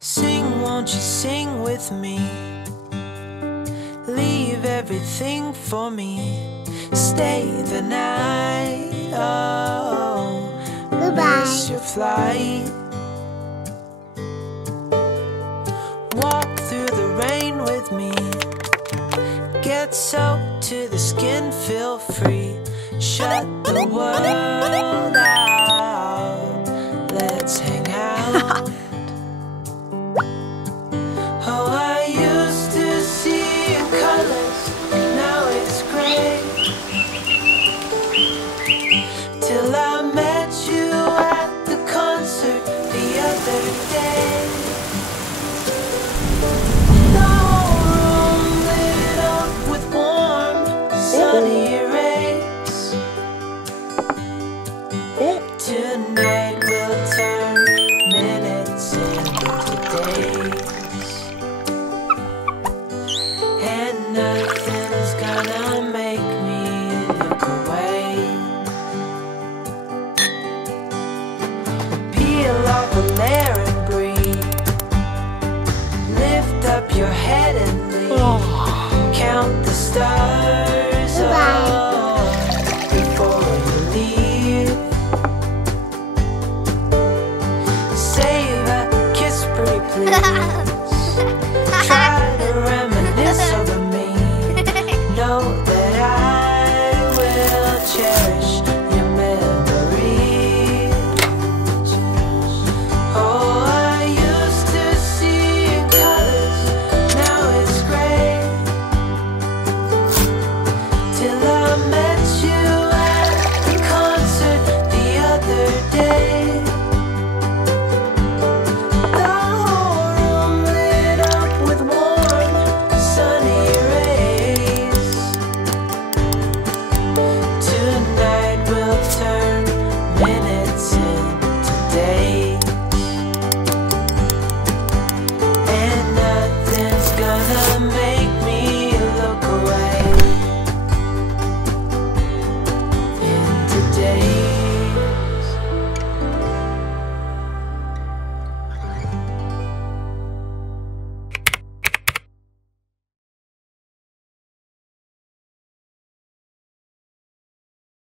Sing, won't you sing with me? Leave everything for me. Stay the night. Oh, miss your flight. Walk through the rain with me. Get soaked to the skin, feel free. Shut the world out. Let's hang out. Oh, I used to see in colors, now it's gray. Till I met you at the concert the other day. The whole room lit up with warm, sunny rays. Tonight we'll turn minutes into days. And nothing's gonna make me look away. Peel off a layer and breathe. Lift up your head and leave. Count the stars before you leave. Save a kiss, pretty please.